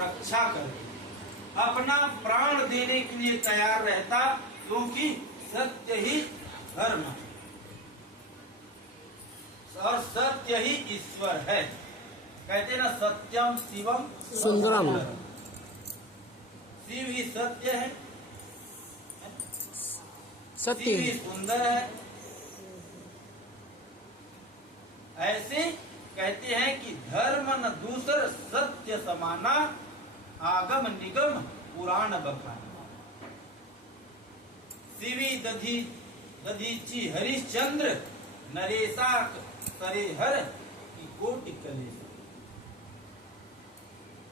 रक्षा करके अपना प्राण देने के लिए तैयार रहता, क्योंकि सत्य ही धर्म है और सत्य ही ईश्वर है। कहते ना सत्यम शिवम सुंदरम, शिव ही सत्य है, सत्य शिव ही सुंदर है। ऐसे कहते हैं कि धर्म न दूसर सत्य समाना, आगम निगम पुराण बखाना। शिवी दधीची हरिश्चंद्र, नरेशा करे हर की कोटि कलेश।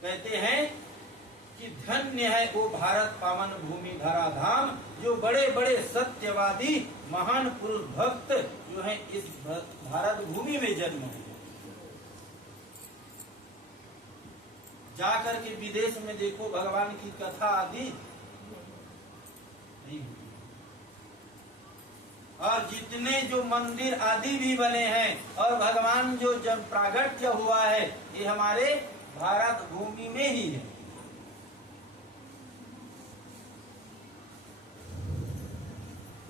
कहते हैं कि धन्य है वो भारत पावन भूमि धरा धाम, जो बड़े बड़े सत्यवादी महान पुरुष भक्त जो हैं इस भारत भूमि में जन्म हुए। जाकर के विदेश में देखो भगवान की कथा आदि नहीं होती, और जितने जो मंदिर आदि भी बने हैं और भगवान जो जब प्रागट्य हुआ है, ये हमारे भारत भूमि में ही है।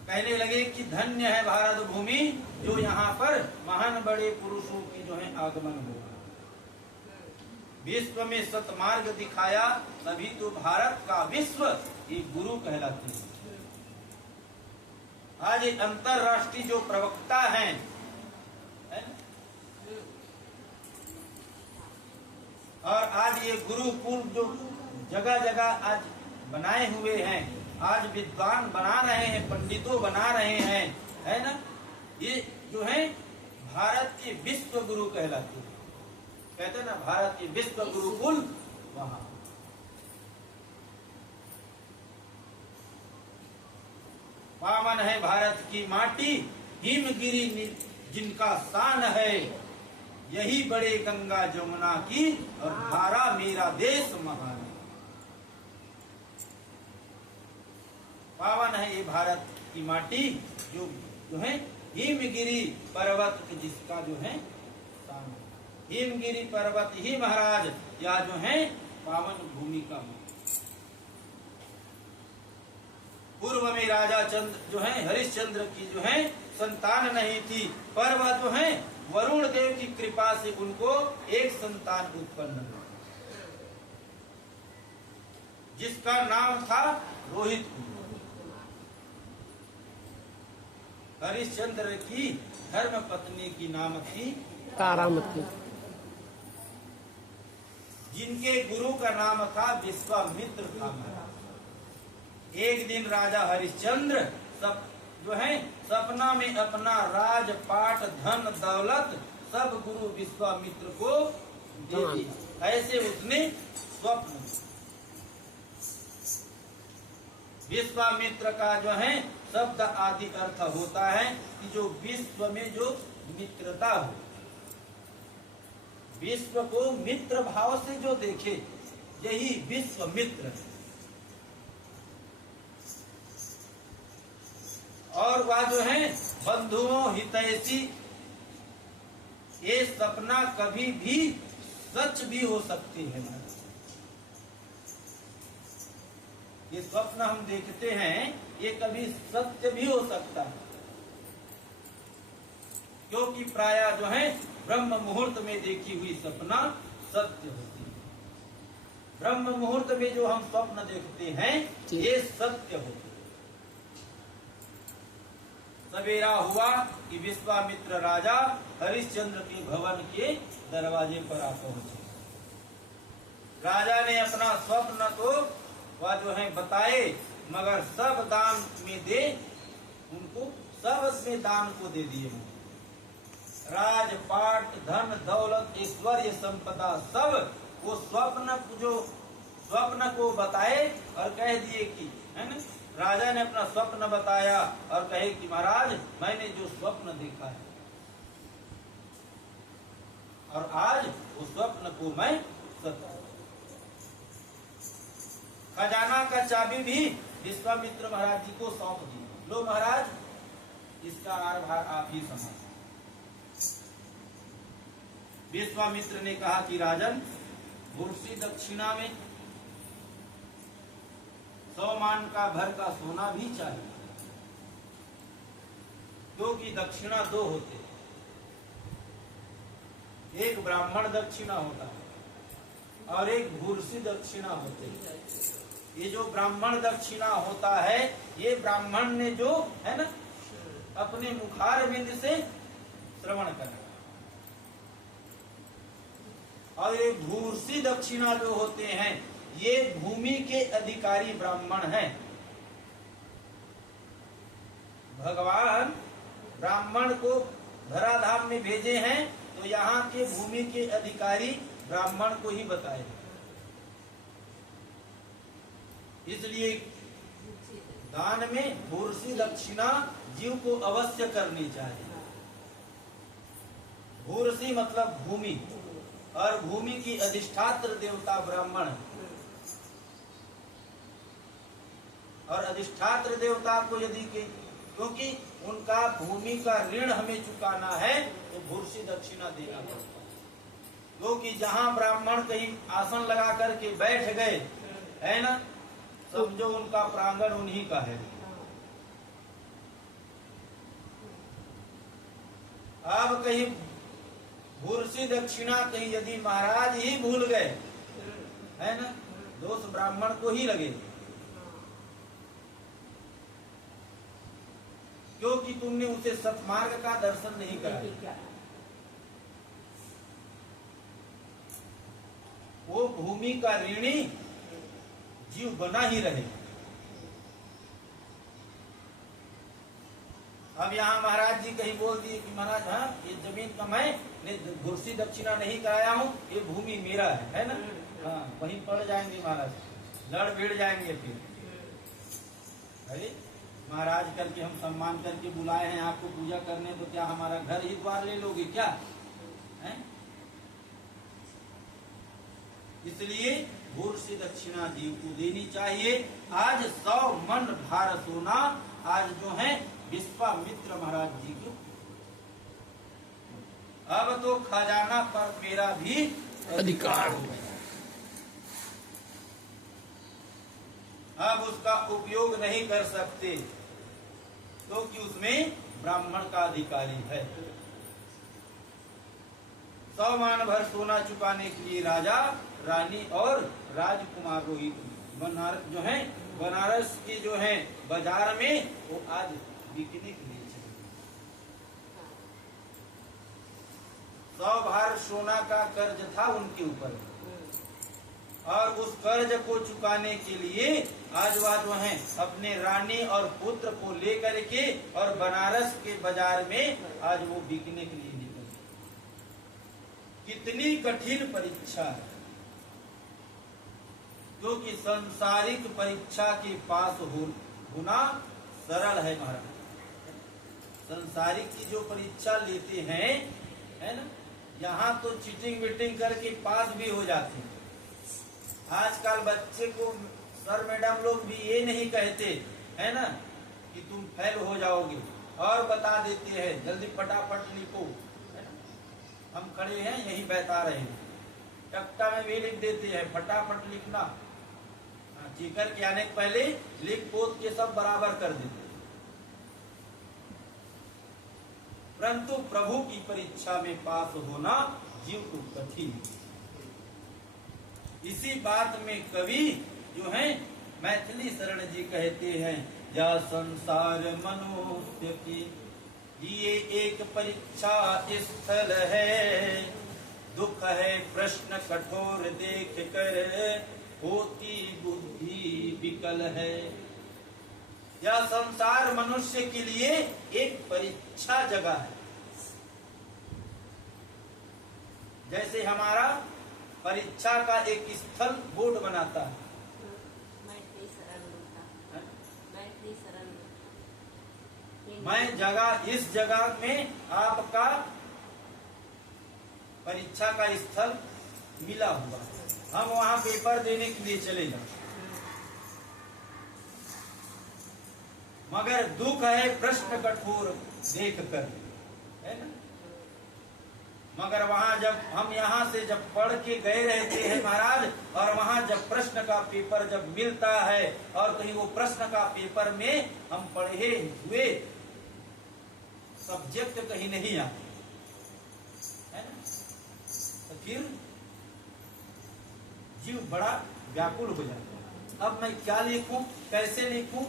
कहने लगे कि धन्य है भारत भूमि, जो यहाँ पर महान बड़े पुरुषों की जो है आगमन हुआ। विश्व में सतमार्ग दिखाया, तभी तो भारत का विश्व ये गुरु कहलाते हैं। आज अंतरराष्ट्रीय जो प्रवक्ता हैं, और आज ये गुरुकुल जो जगह जगह आज बनाए हुए हैं, आज विद्वान बना रहे हैं, पंडितों बना रहे हैं, है ना, ये जो है भारत के विश्व गुरु कहलाते हैं। कहते हैं ना भारत के विश्व गुरुकुल वहां। पावन है भारत की माटी, हिमगिरी जिनका शान है, यही बड़े गंगा जमुना की और धारा मेरा देश महान। पावन है ये भारत की माटी, जो है हिमगिरी पर्वत जिसका जो है शान है। हिमगिरी पर्वत ही महाराज या जो है पावन भूमि का। पूर्व में राजा चंद्र जो है हरिश्चंद्र की जो है संतान नहीं थी, पर वह जो है वरुण देव की कृपा से उनको एक संतान उत्पन्न हुआ, जिसका नाम था रोहित। हरिश्चंद्र की धर्म पत्नी की नाम थी तारामती, जिनके गुरु का नाम था विश्वामित्र था। एक दिन राजा हरिश्चंद्र सब जो है सपना में अपना राजपाट धन दौलत सब गुरु विश्वामित्र को दे दिया। ऐसे उसने स्वप्न। विश्वामित्र का जो है शब्द आदि अर्थ होता है कि जो विश्व में जो मित्रता हो, विश्व को मित्र भाव से जो देखे, यही विश्व मित्र है। और वह जो है बंधुओं हितैषी, ये सपना कभी भी सच भी हो सकती है। ये स्वप्न हम देखते हैं, ये कभी सत्य भी हो सकता है, क्योंकि प्रायः जो है ब्रह्म मुहूर्त में देखी हुई सपना सत्य होती है। ब्रह्म मुहूर्त में जो हम स्वप्न देखते हैं ये सत्य होते हैं। सवेरा हुआ कि विश्वामित्र राजा हरिश्चंद्र के भवन के दरवाजे पर आ पहुंचे। राजा ने अपना स्वप्न तो वह जो है बताए, मगर सब दान में दे, उनको सब में दान को दे दिए। राजपाट धन दौलत ऐश्वर्य संपदा सब वो स्वप्न को बताए और कह दिए कि, है ना, राजा ने अपना स्वप्न बताया और कहे कि महाराज मैंने जो स्वप्न देखा है, और आज उस स्वप्न को मैं सत्य। खजाना का चाबी भी विश्वामित्र महाराज जी को सौंप दी। लो महाराज, इसका कारभार आप ही संभालिए। विश्वामित्र ने कहा कि राजन, भूर्सी दक्षिणा में 100 मान का भर का सोना भी चाहिए, क्योंकि दक्षिणा 2 होते हैं। एक ब्राह्मण दक्षिणा होता है और एक भूर्सी दक्षिणा होते हैं। ये जो ब्राह्मण दक्षिणा होता है, ये ब्राह्मण ने जो है ना अपने मुखार बिंद से श्रवण करना, और ये भूर्सी दक्षिणा जो होते हैं ये भूमि के अधिकारी ब्राह्मण हैं। भगवान ब्राह्मण को धराधाम में भेजे हैं तो यहाँ के भूमि के अधिकारी ब्राह्मण को ही बताए, इसलिए दान में भूर्सी दक्षिणा जीव को अवश्य करनी चाहिए। भूर्सी मतलब भूमि, और भूमि की अधिष्ठात्र देवता ब्राह्मण, और अधिष्ठात्र देवता को यदि क्योंकि उनका भूमि का ऋण हमें चुकाना है तो भूर्सी दक्षिणा देना पड़ता है। क्योंकि जहाँ ब्राह्मण कहीं आसन लगा करके बैठ गए है ना, समझो उनका प्रांगण उन्हीं का है। अब कहीं भूर्सी दक्षिणा कहीं यदि महाराज ही भूल गए है ना, दोष ब्राह्मण को ही लगे, क्योंकि तुमने उसे सत्मार्ग का दर्शन नहीं कराया। वो भूमि का ऋणी जीव बना ही रहे। अब यहाँ महाराज जी कहीं बोल दिए कि महाराज हाँ ये जमीन का मैं भूर्सी दक्षिणा नहीं कराया हूँ, ये भूमि मेरा है ना, हाँ वहीं पड़ जाएंगे महाराज, लड़ भिड़ जाएंगे फिर। अरे महाराज करके हम सम्मान करके बुलाए हैं आपको पूजा करने, तो क्या हमारा घर ही द्वार ले लोगे क्या है? इसलिए भूर्सी दक्षिणा जीव को देनी चाहिए। आज 100 मन भार सोना आज जो है विश्वामित्र महाराज जी को, अब तो खजाना पर मेरा भी अधिकार हो गया। अब उसका उपयोग नहीं कर सकते क्योंकि तो उसमें ब्राह्मण का अधिकारी है। 100 मान भर सोना चुकाने के लिए राजा, रानी और राजकुमार रोहित बनारस जो है, बनारस के जो है बाजार में वो आज बिकने के लिए चले। 100 भार सोना का कर्ज था उनके ऊपर, और उस कर्ज को चुकाने के लिए आज वह जो है अपने रानी और पुत्र को लेकर के और बनारस के बाजार में आज वो बिकने के लिए निकल। कितनी कठिन परीक्षा है, क्योंकि सांसारिक परीक्षा के पास होना सरल है महाराज। सांसारिक की जो परीक्षा लेते हैं है ना, यहाँ तो चीटिंग वीटिंग करके पास भी हो जाते हैं। आजकल बच्चे को सर मैडम लोग भी ये नहीं कहते है ना कि तुम फेल हो जाओगे, और बता देते हैं जल्दी फटाफट लिखो, है ना। हम खड़े हैं यही बता रहे हैं, टक्का में भी लिख देते हैं फटाफट लिखना, चीकर के आने के पहले लिख पोत के सब बराबर कर देते। परंतु प्रभु की परीक्षा में पास होना जीव को कठिन। इसी बात में कवि जो है मैथिली शरण जी कहते हैं, या संसार मनुष्य की ये एक परीक्षा स्थल है, दुख है प्रश्न कठोर देख कर होती बुद्धि विकल है। यह संसार मनुष्य के लिए एक परीक्षा जगह है। जैसे हमारा परीक्षा का एक स्थल बोर्ड बनाता है, मैं जगह इस जगह में आपका परीक्षा का स्थल मिला हुआ, हम वहां पेपर देने के लिए चले जाए। मगर दुख है प्रश्न कठोर देख कर, है ना। मगर वहाँ जब हम यहाँ से जब पढ़ के गए रहते हैं महाराज, और वहाँ जब प्रश्न का पेपर जब मिलता है और कहीं वो प्रश्न का पेपर में हम पढ़े हुए सब्जेक्ट कहीं नहीं आते है ना, तो फिर जीव बड़ा व्याकुल हो जाता है। अब मैं क्या लिखूं, कैसे लिखूं,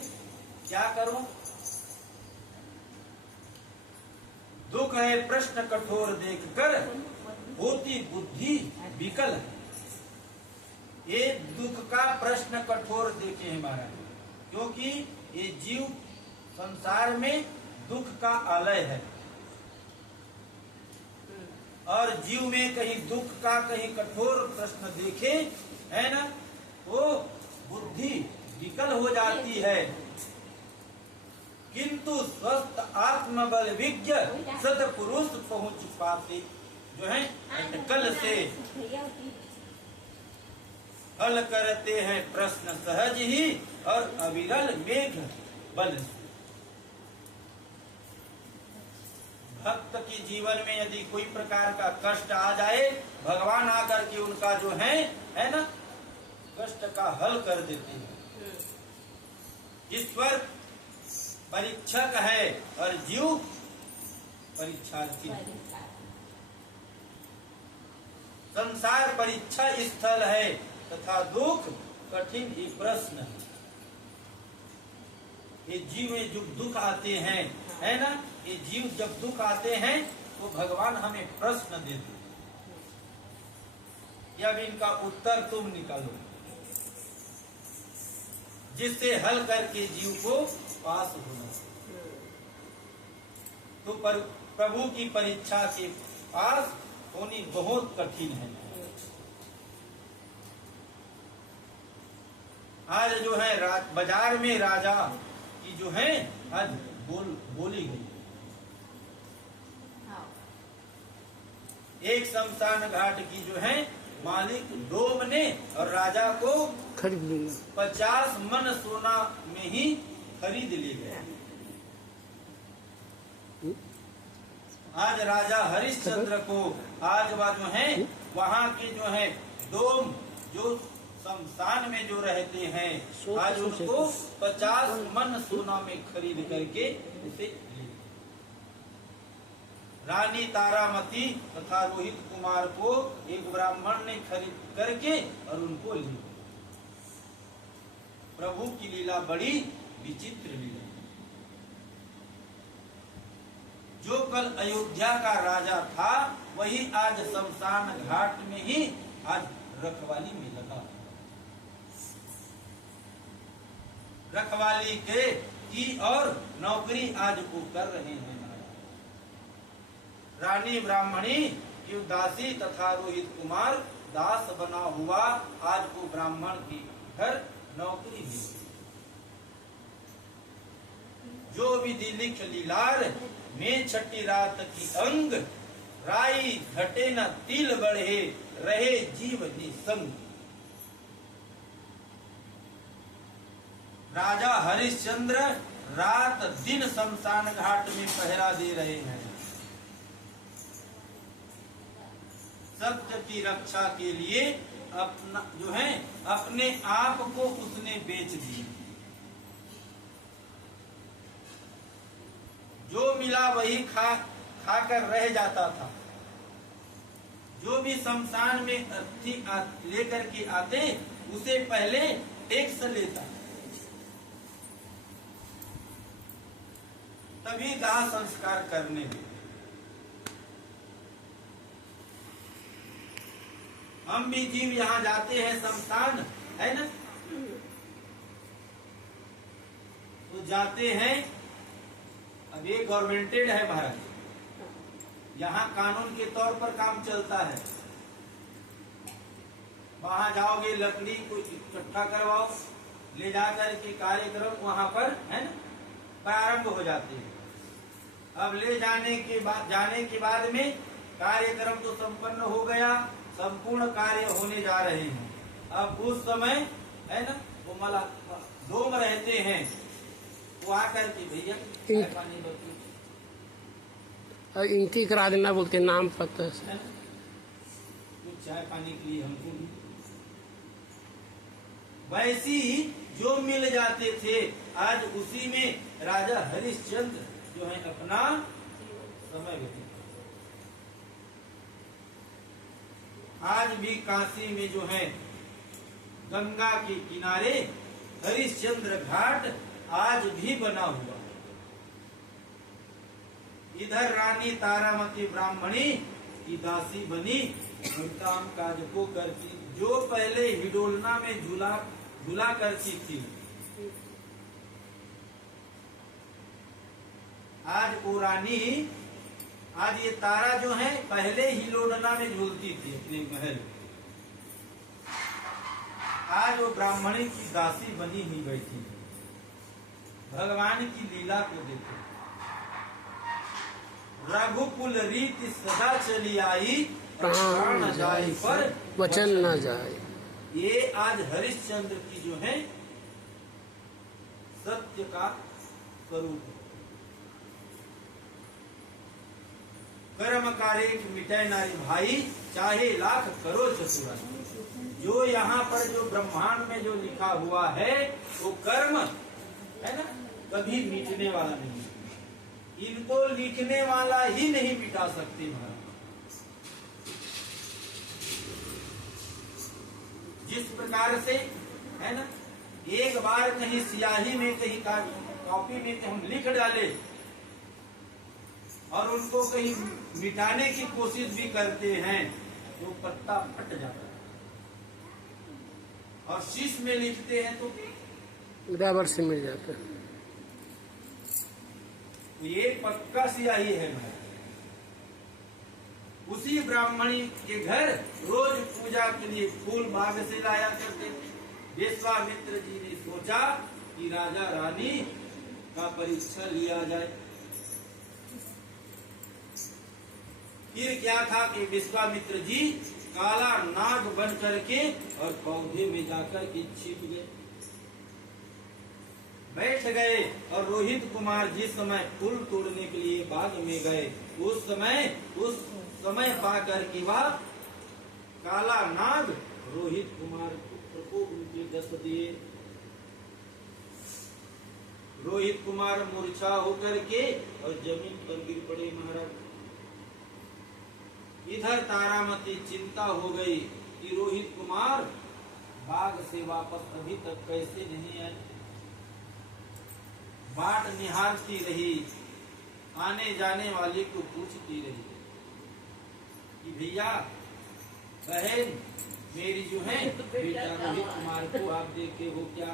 क्या करूं? दुख है प्रश्न कठोर देखकर होती बुद्धि विकल है। ये दुख का प्रश्न कठोर देखे हैं महाराज, क्योंकि ये जीव संसार में दुख का आलय है, और जीव में कहीं दुख का कहीं कठोर प्रश्न देखे है ना, वो बुद्धि विकल हो जाती है। किंतु स्वस्थ आत्मबल विज्ञ सतपुरुष पहुंच पाते जो है अटकल से हल करते हैं प्रश्न सहज ही और अविरल मेघ बल से। भक्त के जीवन में यदि कोई प्रकार का कष्ट आ जाए, भगवान आकर के उनका जो है ना, कष्ट का हल कर देते हैं। ईश्वर परीक्षक है और जीव परीक्षार्थी है। संसार परीक्षा स्थल है तथा दुख कठिन ही प्रश्न है। ये जीव में जो दुख आते हैं है ना, ये जीव जब दुख आते हैं तो भगवान हमें प्रश्न देते हैं, अब इनका उत्तर तुम निकालो, जिससे हल करके जीव को पास होना। तो प्रभु की परीक्षा के पास होनी बहुत कठिन है। आज जो है बाजार में राजा की जो है आज बोली गई। एक शमशान घाट की जो है मालिक डोम ने और राजा को खरीद लिया, 50 मन सोना में ही खरीद ले गया। आज राजा हरिश्चंद्र को आज वह जो है वहाँ के जो है डोम जो शमशान में जो रहते हैं, आज उनको 50 मन सोना में खरीद करके उसे ले। रानी तारामती तथा रोहित कुमार को एक ब्राह्मण ने खरीद करके और उनको ले। प्रभु की लीला बड़ी विचित्र लीला। जो कल अयोध्या का राजा था वही आज शमशान घाट में ही आज रखवाली में लगा। रखवाली की और नौकरी आज वो कर रहे हैं। रानी ब्राह्मणी की दासी तथा रोहित कुमार दास बना हुआ आज को ब्राह्मण के घर नौकरी दी। जो विधि लिख लीलार में छठी रात की अंग, राई घटे न तिल बढ़े रहे जीव निसंग। राजा हरिश्चंद्र रात दिन शमशान घाट में पहरा दे रहे हैं। सत्य की रक्षा के लिए अपना जो है अपने आप को उसने बेच दिया। जो मिला वही खाकर रह जाता था। जो भी शमशान में अर्थी लेकर के आते उसे पहले टैक्स लेता, तभी दाह संस्कार करने में। हम भी जीव यहाँ जाते हैं शमशान है ना, तो जाते हैं। अब ये गवर्नमेंटेड है महाराज, यहाँ कानून के तौर पर काम चलता है। वहां जाओगे लकड़ी को इकट्ठा करवाओ, ले जाकर के कार्यक्रम वहां पर है ना प्रारंभ हो जाते हैं। अब ले जाने के बाद में कार्यक्रम तो संपन्न हो गया, संपूर्ण कार्य होने जा रहे हैं। अब उस समय है ना वो मला डोम रहते हैं, वो आकर के भैया पानी और इनकी करा देना बोलते नाम पता से। है ना? कुछ चाय पानी के लिए हमको भी वैसी ही जो मिल जाते थे, आज उसी में राजा हरिश्चंद्र जो है अपना समय व्यतीत। आज भी काशी में जो है गंगा के किनारे हरिश्चंद्र घाट आज भी बना हुआ है। इधर रानी तारामती ब्राह्मणी की दासी बनी काम काज को करती, जो पहले हिडोलना में झूला करती थी, आज वो रानी, आज ये तारा जो है पहले हिडोलना में झूलती थी अपने महल, आज वो ब्राह्मणी की दासी बनी ही बैठी। भगवान की लीला को देखो। रघुकुल रीति सदा चली आई, प्राण जाए पर वचन न जाए। ये आज हरिश्चंद्र की जो है सत्य का स्वरूप है। कर्म कार्य मिटाए नारी भाई, चाहे लाख करो चतुराई। जो यहाँ पर जो ब्रह्मांड में जो लिखा हुआ है वो कर्म है ना, कभी मिटने वाला नहीं है। इनको लिखने वाला ही नहीं मिटा सकते महाराज। जिस प्रकार से है ना, एक बार कहीं स्याही में कहीं कॉपी में हम लिख डाले और उनको कहीं मिटाने की कोशिश भी करते हैं तो पत्ता फट जाता है, और शीश में लिखते हैं तो बराबर से मिल जाता है। ये पक्का स्याही है मैं। उसी ब्राह्मणी के घर रोज पूजा के लिए फूल बाग से लाया करते थे। विश्वामित्र जी ने सोचा कि राजा रानी का परीक्षा लिया जाए। फिर क्या था कि विश्वामित्र जी काला नाग बन करके और पौधे में जाकर के छिप गए, बैठ गए, और रोहित कुमार जिस समय फूल तोड़ने के लिए बाग में गए उस समय पाकर के वह काला नाग रोहित कुमार पुत्र को उनके डस दिए। रोहित कुमार मूर्छा होकर के और जमीन पर गिर पड़े महाराज। इधर तारामती चिंता हो गई कि रोहित कुमार बाग से वापस अभी तक कैसे नहीं आए। बाट निहारती रही, आने जाने वाले को पूछती रही कि भैया बहन मेरी जो है बेटा रोहित कुमार को आप देखे हो क्या?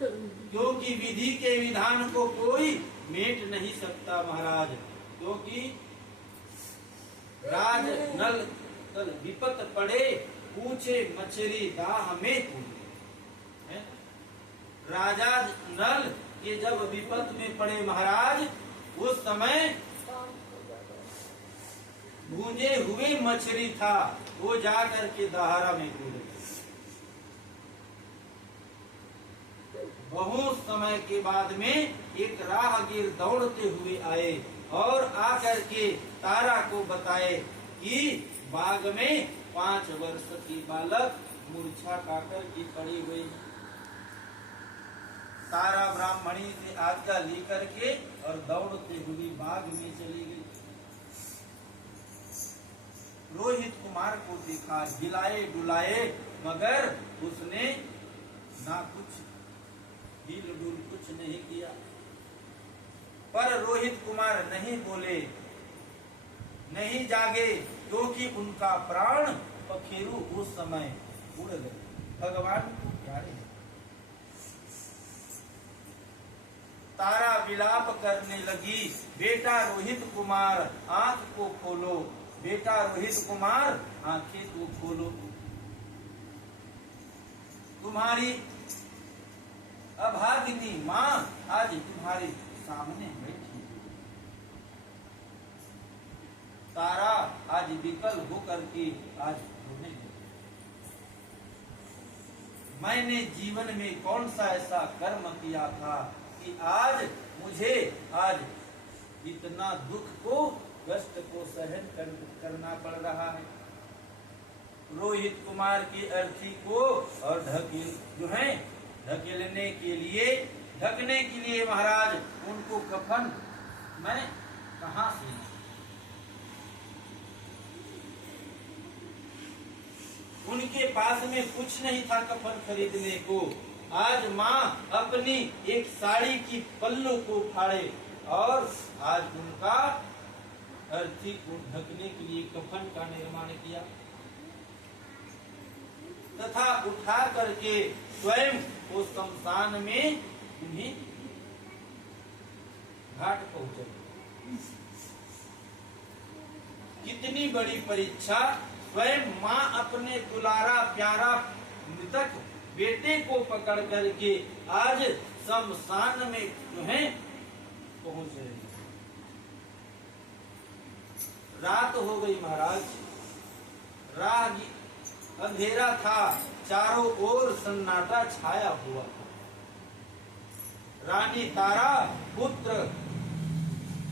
क्योंकि विधि के विधान को कोई मेट नहीं सकता महाराज, क्योंकि राज नल तल विपत पड़े पूछे मछली दाह में कूदे। राजा नल के जब विपत में पड़े महाराज, उस समय भूंजे हुए मछली था, वो जाकर के दहारा में कूदे। बहुत समय के बाद में एक राहगीर दौड़ते हुए आए और आकर के तारा को बताए कि बाग में 5 वर्ष की बालक मूर्छा खाकर की पड़ी हुई। तारा ब्राह्मणी से आज्ञा लेकर के और दौड़ते हुए बाग में चली गई। रोहित कुमार को देखा, हिलाए डुलाए, मगर उसने ना कुछ हिल डुल कुछ नहीं किया। पर रोहित कुमार नहीं बोले, नहीं जागे, क्योंकि उनका प्राण पखेरु उस समय उड़ गए। भगवान को प्यारे हैं। तारा विलाप करने लगी, बेटा रोहित कुमार आंख को खोलो, बेटा रोहित कुमार आंखें को खोलो। तुम्हारी अभागिनी माँ आज तुम्हारे सामने बैठी। तारा आज विकल होकर के आज रोने लगी। मैंने जीवन में कौन सा ऐसा कर्म किया था कि आज मुझे आज इतना दुख को कष्ट को सहन करना पड़ रहा है। रोहित कुमार के अर्थी को और ढकेलने के लिए, ढकने के लिए महाराज उनको कफन मैं कहां से, उनके पास में कुछ नहीं था कफन खरीदने को। आज माँ अपनी एक साड़ी की पल्लू को फाड़े और आज उनका अर्थी को ढकने के लिए कफन का निर्माण किया तथा उठा करके स्वयं उस शमशान में उन्हें घाट पहुंचे। कितनी बड़ी परीक्षा, स्वयं माँ अपने दुलारा प्यारा मृतक बेटे को पकड़ करके आज शमशान में जो है पहुंच रही। रात हो गई महाराज, राह अंधेरा था, चारों ओर सन्नाटा छाया हुआ था। रानी तारा पुत्र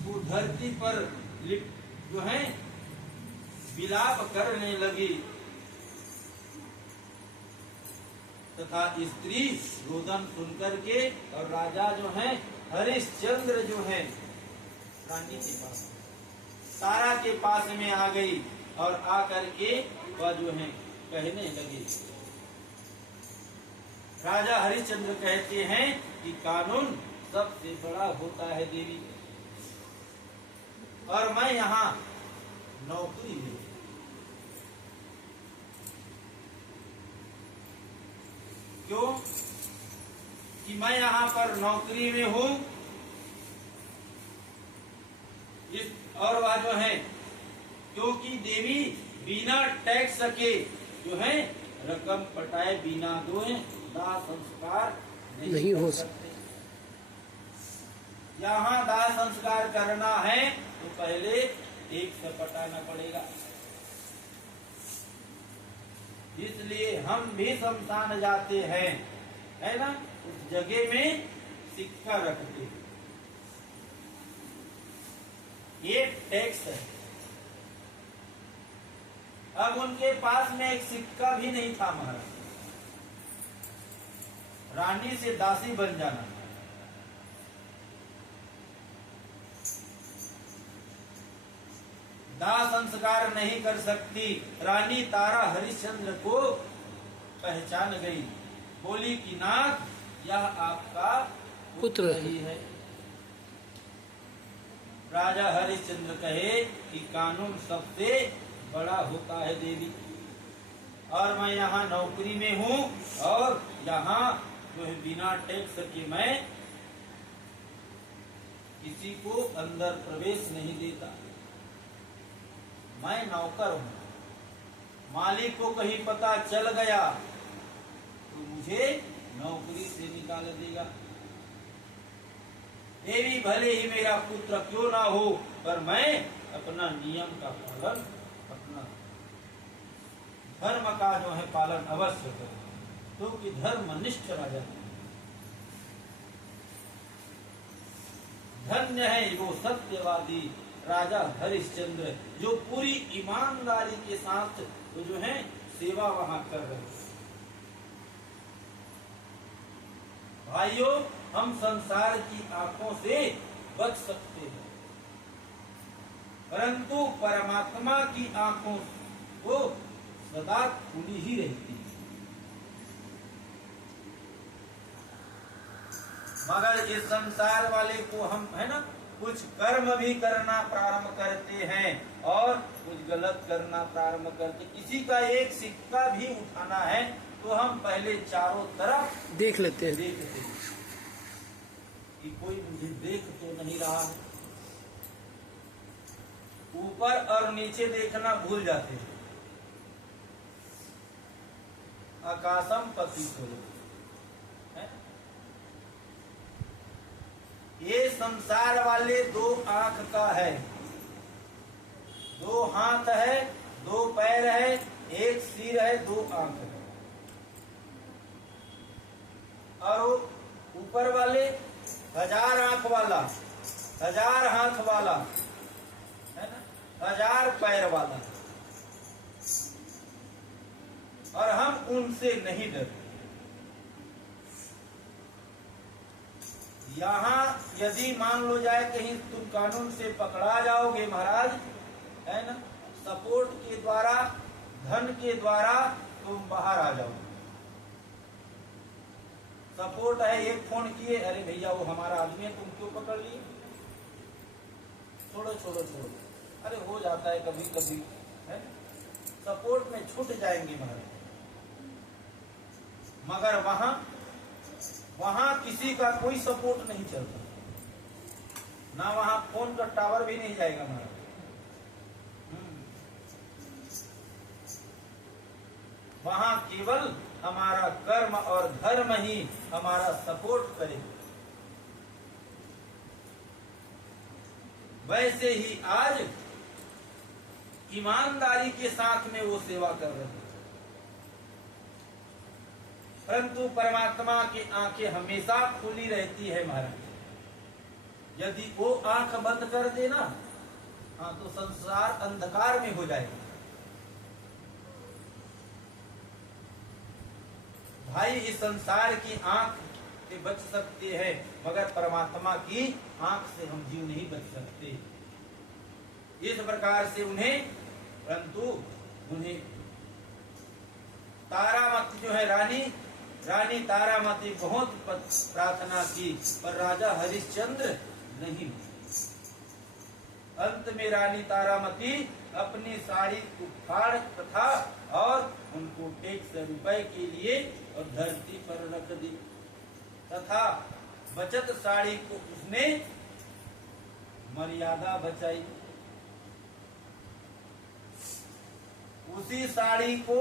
को धरती पर जो है विलाप करने लगी तथा स्त्री रोदन सुनकर के, और राजा जो है हरिश्चंद्र जो है रानी के पास, तारा के पास में आ गई और आकर के वह जो है कहने लगे। राजा हरिश्चंद्र कहते हैं कि कानून सबसे बड़ा होता है देवी, और मैं यहाँ नौकरी में, क्यों कि मैं यहाँ पर नौकरी में हूँ। और वह जो है क्योंकि देवी बिना टैक्स के जो है रकम पटाए बिना दोए दाह संस्कार नहीं हो सकते। यहाँ दाह संस्कार करना है तो पहले एक से पटाना पड़ेगा। इसलिए हम भी शमशान जाते हैं, है ना, उस जगह में सिक्का रखते हैं, ये टैक्स है। अब उनके पास में एक सिक्का भी नहीं था महाराज, रानी से दासी बन जाना। दाह संस्कार नहीं कर सकती। रानी तारा हरिश्चंद्र को पहचान गई, बोली कि नाथ यह आपका पुत्र ही है। राजा हरिश्चंद्र कहे कि कानून सबसे बड़ा होता है देवी, और मैं यहाँ नौकरी में हूँ और यहाँ जो है बिना टैक्स के मैं किसी को अंदर प्रवेश नहीं देता। मैं नौकर हूँ, मालिक को कहीं पता चल गया तो मुझे नौकरी से निकाल देगा। देवी भले ही मेरा पुत्र क्यों ना हो, पर मैं अपना नियम का पालन, अपना धर्म का जो है पालन अवश्य करूँ, क्योंकि धर्मनिष्ठ राजा धन्य है वो सत्यवादी राजा हरिश्चंद्र, जो पूरी ईमानदारी के साथ तो जो है सेवा वहां कर रहे हैं। भाइयों, हम संसार की आंखों से बच सकते हैं, परंतु परमात्मा की आंखों को सदा खुली ही रहती है। मगर इस संसार वाले को हम, है ना, कुछ कर्म भी करना प्रारंभ करते हैं और कुछ गलत करना प्रारंभ करते। किसी का एक सिक्का भी उठाना है तो हम पहले चारों तरफ देख लेते हैं, देखते हैं कि कोई मुझे देख तो नहीं रहा है। ऊपर और नीचे देखना भूल जाते हैं। आकाशम पतित हो जाते, ये संसार वाले दो आंख का है, दो हाथ है, दो पैर है, एक सिर है, दो आंख है। और ऊपर वाले 1000 आंख वाला, 1000 हाथ वाला, है ना, 1000 पैर वाला है और हम उनसे नहीं डरते। यहाँ यदि मान लो जाए कहीं तुम कानून से पकड़ा जाओगे महाराज, है ना, सपोर्ट के द्वारा, धन के द्वारा तुम बाहर आ जाओगे। सपोर्ट है, एक फोन किए, अरे भैया वो हमारा आदमी है, तुम क्यों पकड़ लिए, छोड़ो छोड़ो छोड़ो, अरे हो जाता है कभी कभी, है, सपोर्ट में छूट जाएंगे महाराज। मगर वहां किसी का कोई सपोर्ट नहीं चलता, ना वहां फोन का टावर भी नहीं जाएगा महाराज। वहां केवल हमारा कर्म और धर्म ही हमारा सपोर्ट करे। वैसे ही आज ईमानदारी के साथ में वो सेवा कर रहे हैं, परंतु परमात्मा की आंखें हमेशा खुली रहती है महाराज। यदि वो आंख बंद कर देना, हाँ, तो संसार अंधकार में हो जाएगा। भाई इस संसार की आंख से बच सकते हैं, मगर परमात्मा की आंख से हम जीव नहीं बच सकते। इस प्रकार से परंतु उन्हें तारामती जो है रानी तारामती बहुत प्रार्थना की, पर राजा हरिश्चंद्र नहीं। अंत में रानी तारामती अपनी साड़ी को फाड़ तथा और उनको 100 रुपए के लिए और धरती पर रख दी, तथा बचत साड़ी को उसने मर्यादा बचाई। उसी साड़ी को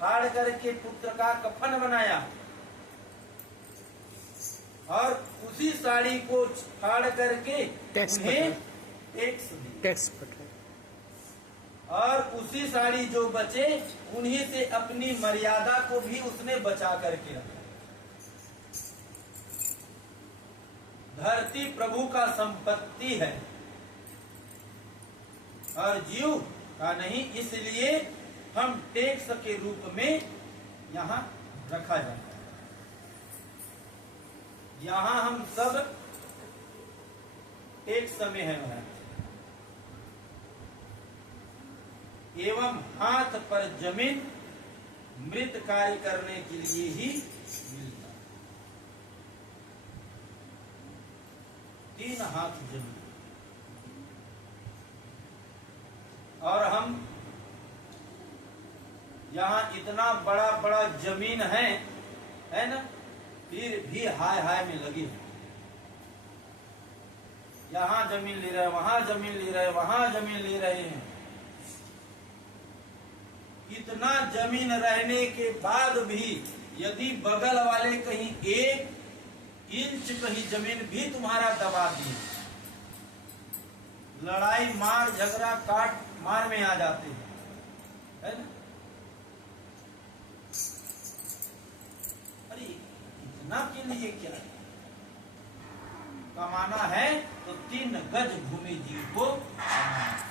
फाड़ करके पुत्र का कफन बनाया और उसी साड़ी को फाड़ करके उन्हें टैक्स और उसी साड़ी जो बचे उन्हीं से अपनी मर्यादा को भी उसने बचा करके रखा। धरती प्रभु का संपत्ति है और जीव का नहीं, इसलिए हम टैक्स के रूप में यहाँ रखा जाता है। यहाँ हम सब टैक्स में है महाराज, एवं हाथ पर जमीन मृत कार्य करने के लिए ही मिलता। 3 हाथ जमीन, और हम यहाँ इतना बड़ा बड़ा जमीन है ना, फिर भी हाय हाय में लगे हैं। यहाँ जमीन ले रहे हैं, वहां जमीन ले रहे हैं, वहां जमीन ले रहे हैं। इतना जमीन रहने के बाद भी यदि बगल वाले कहीं 1 इंच कहीं जमीन भी तुम्हारा दबा दिए, लड़ाई मार झगड़ा काट मार में आ जाते हैं, है ना। अरे इतना के लिए क्या कमाना है, तो 3 गज भूमि जीव को कमाना है।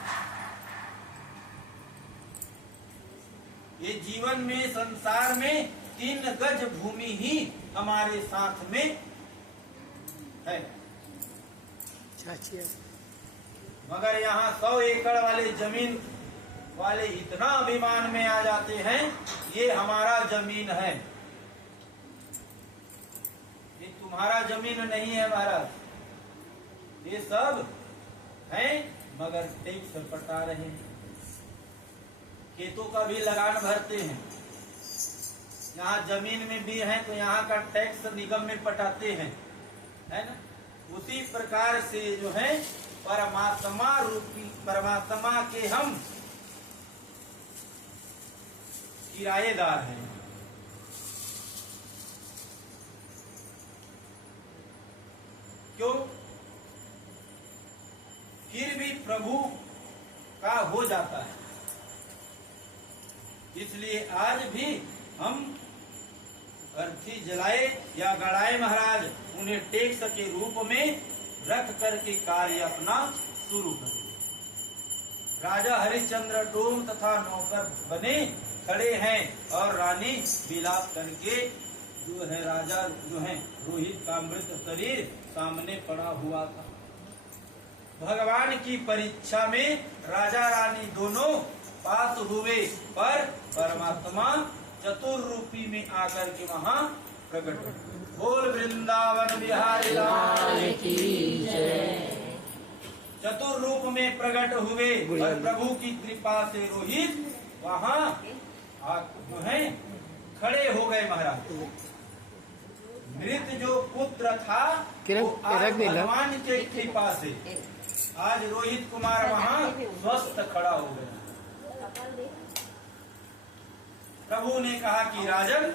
ये जीवन में संसार में 3 गज भूमि ही हमारे साथ में है। मगर यहाँ 100 एकड़ वाले जमीन वाले इतना अभिमान में आ जाते हैं, ये हमारा जमीन है, ये तुम्हारा जमीन नहीं है महाराज। ये सब है मगर टैक्स पटा रहे हैं। खेतों का भी लगान भरते हैं, यहाँ जमीन में भी है तो यहाँ का टैक्स निगम में पटाते हैं, है ना। उसी प्रकार से जो है परमात्मा रूपी परमात्मा के हम किराएदार हैं। क्यों? फिर भी प्रभु का हो जाता है, इसलिए आज भी हम अर्थी जलाए या गड़ाए महाराज, उन्हें टैक्स के रूप में रख करके कार्य अपना शुरू करें। राजा हरिश्चंद्र डोम तथा नौकर बने खड़े हैं और रानी विलाप करके जो है राजा जो है रोहित का मृत शरीर सामने पड़ा हुआ था। भगवान की परीक्षा में राजा रानी दोनों पास हुए, पर परमात्मा चतुर रूपी में आकर के वहाँ प्रकट हुए। बोल वृंदावन बिहारी लाल की जय। चतुर रूप में प्रकट हुए और प्रभु की कृपा से रोहित वहाँ जो है खड़े हो गए। महाराज मृत जो पुत्र था वो आज भगवान के कृपा से आज रोहित कुमार वहाँ स्वस्थ खड़ा हो गया। प्रभु ने कहा कि राजन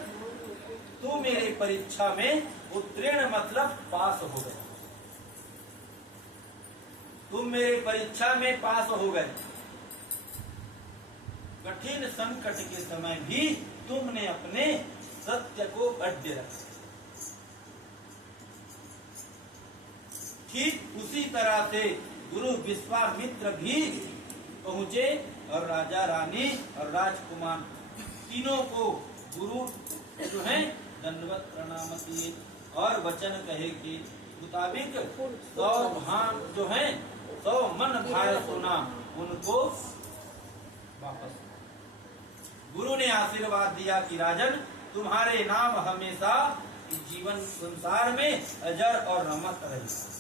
तू मेरे परीक्षा में उत्तीर्ण मतलब पास हो गए, तुम मेरे परीक्षा में पास हो गए। कठिन संकट के समय भी तुमने अपने सत्य को अड्य रखा। ठीक उसी तरह से गुरु विश्वामित्र भी पहुंचे और राजा रानी और राजकुमार तीनों को गुरु जो है दंडवत प्रणाम किए और वचन कहे कि मुताबिक 100 भान जो है 100 मन भार सोना उनको वापस। गुरु ने आशीर्वाद दिया कि राजन तुम्हारे नाम हमेशा इस जीवन संसार में अजर और रमत रहेगा।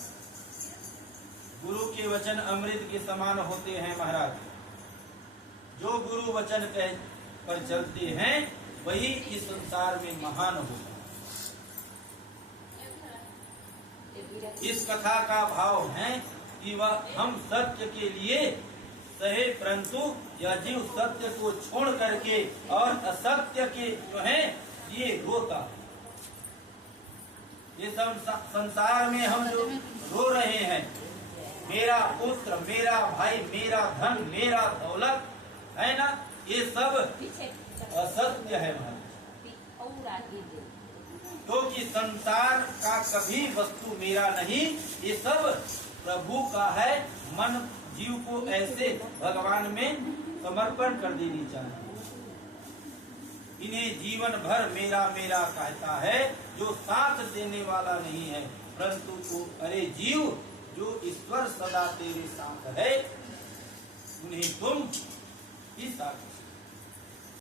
गुरु के वचन अमृत के समान होते हैं। महाराज जो गुरु वचन कह पर चलते हैं वही इस संसार में महान होगा। इस कथा का भाव है कि वह हम सत्य के लिए सहे, परंतु यह जीव सत्य को छोड़ करके और असत्य के जो है ये रोता है। ये संसार में हम जो रो रहे हैं, मेरा पुत्र, मेरा भाई, मेरा धन, मेरा दौलत है ना, ये सब असत्य है महाराज। क्योंकि संसार का कभी वस्तु मेरा नहीं, ये सब प्रभु का है। मन जीव को ऐसे भगवान में समर्पण कर देनी चाहिए। इन्हें जीवन भर मेरा मेरा कहता है जो साथ देने वाला नहीं है, परंतु तो अरे जीव जो ईश्वर सदा तेरे साथ है उन्हें तुम ही साथ